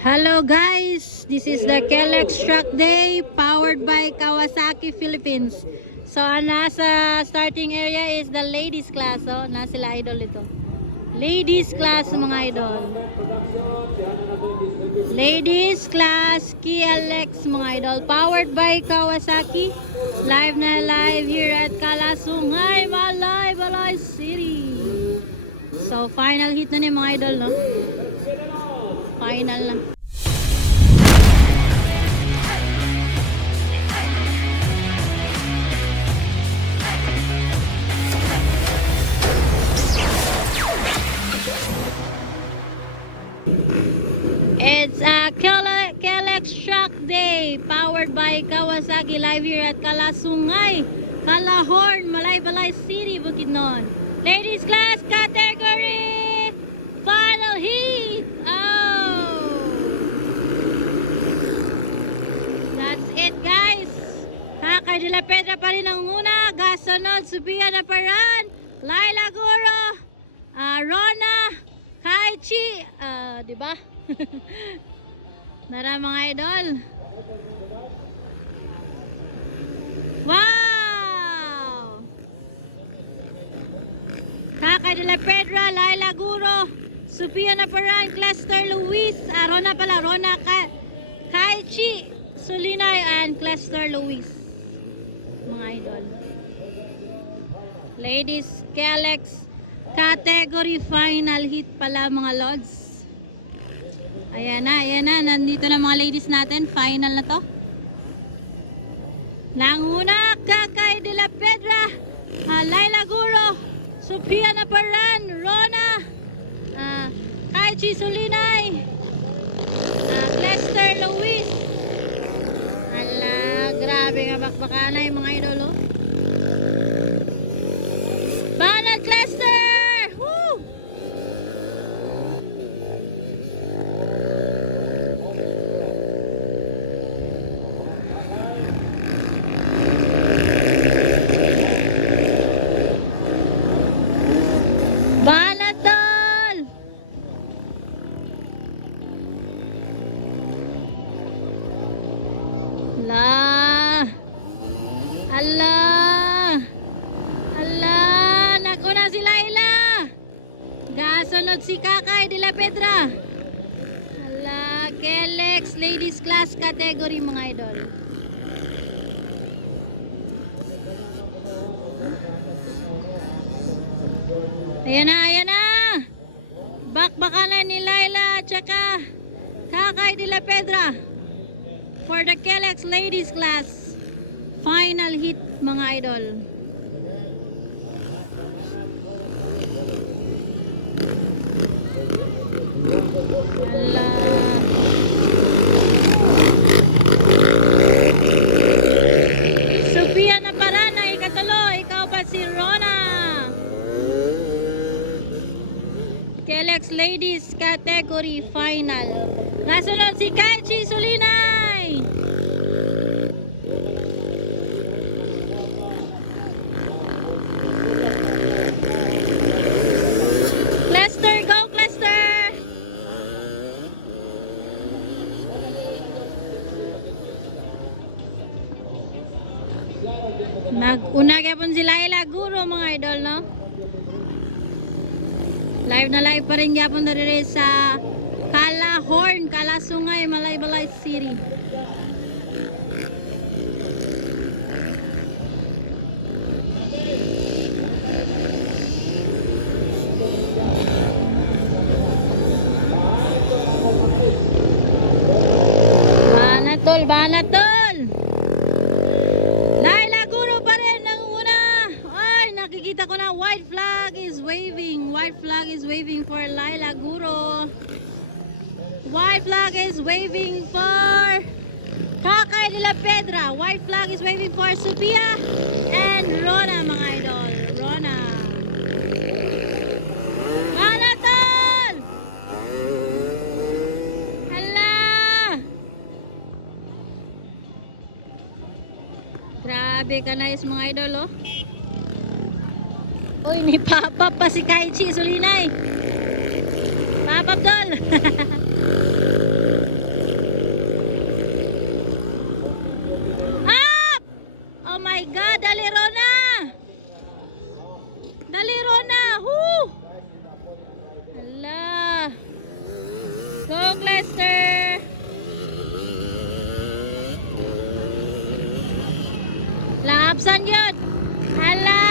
Hello guys, this is the Kelex Track Day powered by Kawasaki Philippines. So nasa starting area is the ladies class. So nasa sila idol ito. Ladies class mga idol. Ladies class Kelex mga idol powered by Kawasaki. Live na live here at Kalasungay, Balay City. So final hit na ni mga idol, no? Final na. It's a Kelex Track Day powered by Kawasaki live here at Kalasungay, Kalahorn, Balay City, Bukidnon. Ladies class category final heat. Oh, that's it guys. Hakay de la Pedra pa rin ang una. Gasunod, Subia na Paran, Laila Guro, Rona, Kaichi, diba? Nara mga idol. Wow! Hakay de la Pedra, Laila Guro, Subia na Paran, Cluster Luis, Rona Kaichi, Sulinay, and Cluster Luis. Mga idol. Ladies Kelex category final hit pala mga lods. Ayan na, nandito na mga ladies natin, final na to. Nanguna, Kakay de la Pedra, Laila Guro, Subia na Paran, Rona, Kaichi Sulinay, Cluster Luis. Ala, grabe nga bakbakanay mga idolo. Banat Cluster! Woo! Banatol! La! Allah! Allah! Naku na si Laila! Gasunod si Kakay de la Pedra. Allah! Kelex ladies class category mga idol. Ayan na! Bakbakalan ni Laila at saka Kakay de la Pedra for the Kelex ladies class final hit mga idol. Allah. Subia na Paran ang ikatulo. Ikaw ba si Rona? Kelex ladies category final. Nasunod si Kaichi Sulinay. Cluster, go Cluster! Nag-una gyapon si Laila Guro mga idol, no? Live na live pa rin gyapon na rin sa Kalahorn, Kalasungay, Balay City. Banatol! Laila Guro pa rin ang una. Ay, nakikita ko na white flag is waving. White flag is waving for Laila Guro. White flag is waving for Kakay de la Pedra. White flag is waving for Subia and Rona mga idol. Rona. Banatol! Grabe ka nice mga idol, oh. Uy, ni Papa pa si Kaichi Sulinay. Papa Abdol. Go, Cluster! Lapsan yun! Hala!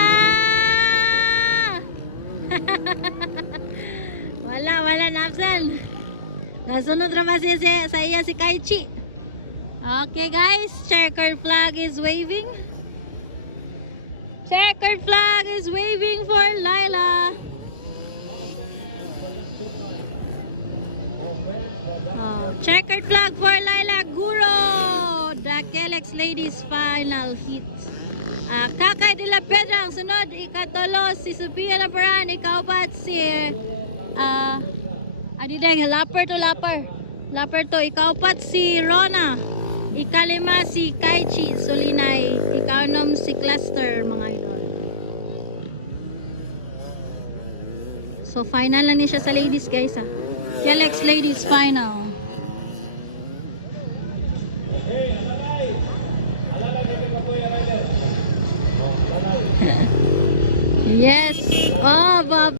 wala napsan. Nasunod naman sa iya si Kaichi. Okay guys, checkered flag is waving. Checkered flag is waving for Laila. Oh, checkered flag for Laila Guro. The Kelex Ladies final hit. Kakay de la Pedra ang sunod, ikatulo si Sophia Laparan, ikaupat si adideng lapper to, ikaupat si Rona, ikalima si Kaichi Solinay, ikaunom si Cluster mga idol. So final lang niya sa ladies guys ha. Kelex Ladies final. Yes. Oh, Bob.